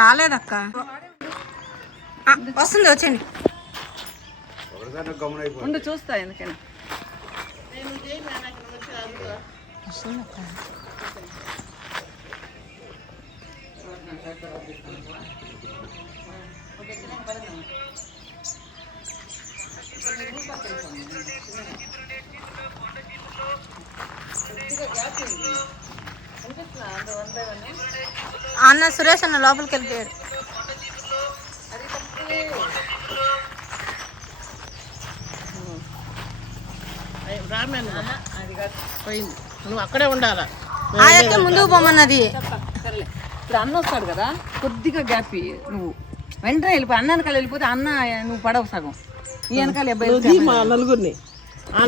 రాలేదక్క, వస్తుంది, వచ్చేయండి. ఉండు చూస్తా ఎందుకైనా. అన్న సురేష్ అన్న లోపలికి వెళ్ళిపోయాడు. పోయింది, నువ్వు అక్కడే ఉండాలా. ఆయక్క ముందుకు పోమన్నది. ఇప్పుడు అన్న వస్తాడు కదా, కొద్దిగా గ్యాప్ నువ్వు వెంటనే వెళ్ళిపో. అన్న వెనకాల వెళ్ళిపోతే అన్న నువ్వు పడవు సగం. ఈ వెనకాల మా నలుగురిని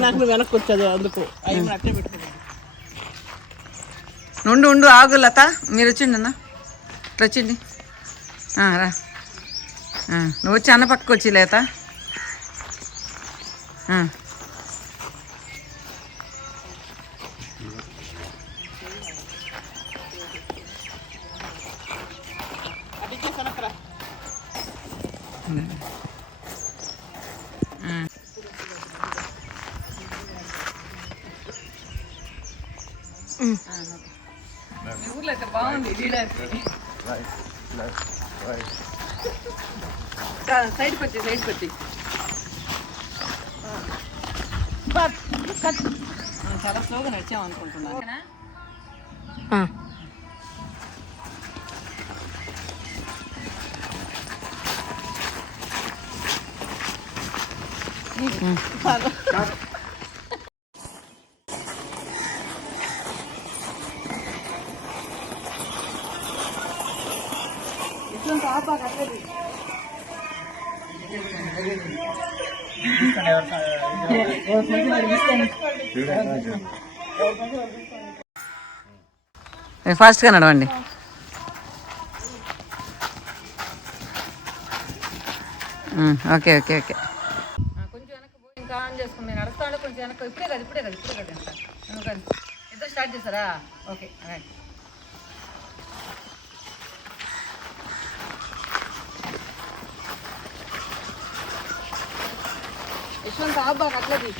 నాకు నువ్వు వెనక్కి వచ్చేది, అందుకు అట్టే పెట్టుకున్నాను. ఉండు ఆగు లత, మీరు వచ్చిండి అన్న, ఇట్లా వచ్చింది. రా, నువ్వు వచ్చి అన్న పక్కకు వచ్చి లేత. ఊర్లో అయితే బాగుంది. సైడ్కి వచ్చి చాలా స్లోగా నడిచాం అనుకుంటున్నాను. ఫాస్ట్గా నడవండి. Okay okay okay. కొంచెం వెనక్కి పోయి ఇంకా ఆన్ చేసుకుని నేను నడుస్తాను. కొంచెం వెనక్కి ఇప్పుడే కదా ఇద్దరు స్టార్ట్ చేస్తారా? Okay right. యశ్వంత్ ఆబ్బాక అట్లది